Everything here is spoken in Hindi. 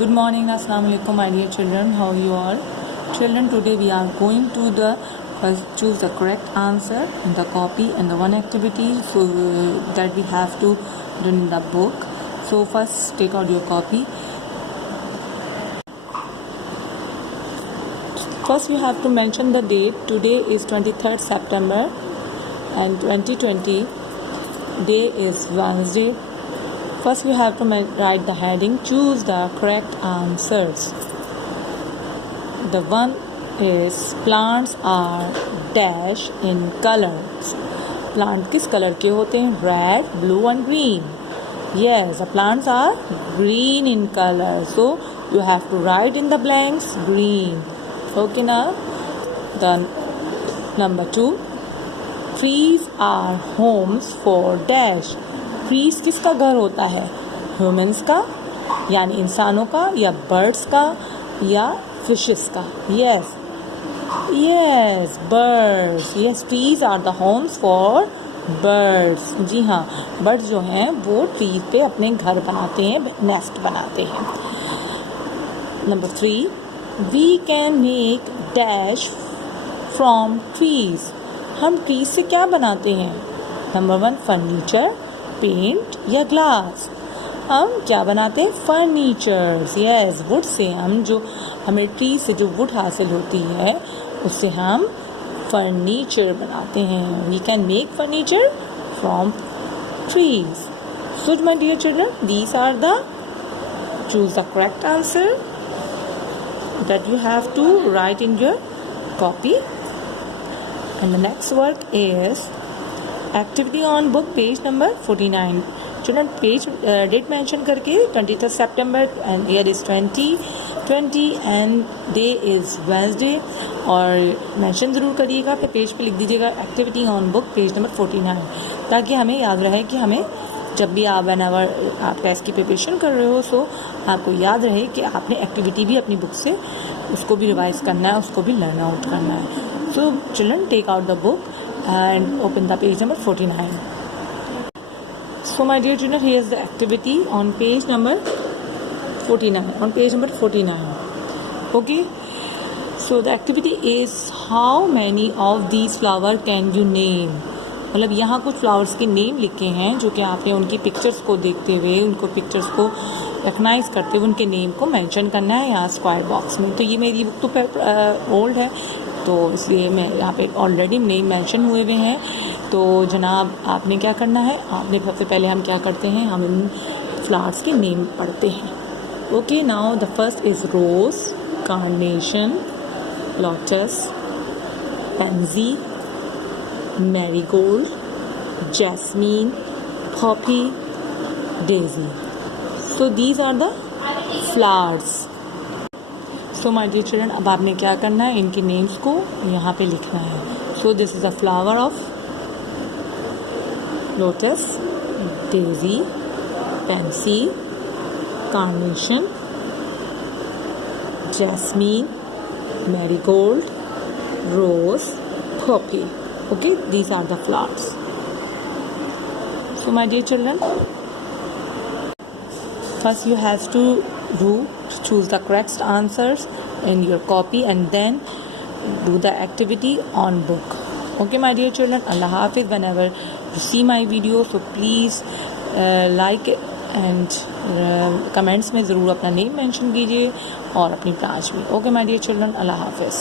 Good morning, Assalamu alaikum, my dear children. How are you all? Children, today we are going to choose the correct answer in the copy and the one activity that we have to do in the book. So first take out your copy. First you have to mention the date. Today is 23rd September and 2020. Day is Wednesday. First you have to write the heading. Choose the correct answers. The one is plants are dash in colors. Plant किस कलर के होते हैं? Red, blue and green. Yes, the plants are green in color. So you have to write in the blanks green. Okay now. Then number 2. Trees are homes for dash. Trees किसका घर होता है? ह्यूमंस का यानी इंसानों का, या बर्ड्स का, या फिशेस का? Yes birds. Yes, trees are the homes for birds. जी हाँ, बर्ड्स जो हैं वो ट्रीज पे अपने घर बनाते हैं, नेस्ट बनाते हैं. Number 3. We can make desk from trees. हम ट्रीज से क्या बनाते हैं? नंबर 1 फर्नीचर, पेंट या ग्लास. हम क्या बनाते हैं? फर्नीचर्स. यस, वुड से हमें ट्री से जो वुड हासिल होती है उससे हम फर्नीचर बनाते हैं. We can make furniture from trees. So my dear children, these are the choose the correct answer that you have to write in your copy. And the next work is activity on book, page number 49. Children, page date mention करके 23rd September and year is 2020 and day is Wednesday, और mention ज़रूर करिएगा. फिर पेज पे लिख दीजिएगा activity on book, page number 49, ताकि हमें याद रहे कि हमें जब भी आप whenever आप टेस्ट की प्रिपरेशन कर रहे हो सो आपको याद रहे कि आपने एक्टिविटी भी अपनी बुक से उसको भी रिवाइज करना है, उसको भी लर्न आउट करना है. So children, take out the book and open the page number 49. So my dear children, here is the activity on page number 49. On page number 49. Okay. So the activity is how many of these flower can you name? मतलब यहाँ कुछ फ्लावर्स के नेम लिखे हैं जो कि आपने उनकी पिक्चर्स को देखते हुए, उनको पिक्चर्स को रिकग्नाइज करते हुए उनके नेम को मेंशन करना है यहाँ स्क्वायर बॉक्स में. तो ये मेरी बुक तो ओल्ड है, तो इसलिए मैं यहाँ पे ऑलरेडी नेम मेंशन हुए हुए हैं. तो जनाब, आपने क्या करना है? आपने सबसे पहले हम क्या करते हैं? हम इन फ्लावर्स के नेम पढ़ते हैं. Okay, now the first is rose, carnation, lotus, pansy, marigold, jasmine, poppy, daisy. So these are the flowers. So my dear children, अब आपने क्या करना है? इनके नेम्स को यहाँ पे लिखना है. So this is a flower of lotus, daisy, pansy, carnation, jasmine, marigold, rose, poppy. Okay, these are the flowers. So my dear children, first you have to choose the correct answers in your copy and then do the activity on book. Okay my dear children, Allah Hafiz. Whenever you see my video, so please like it and comments में ज़रूर अपना name mention कीजिए और अपनी branch भी. Okay my dear children, Allah Hafiz.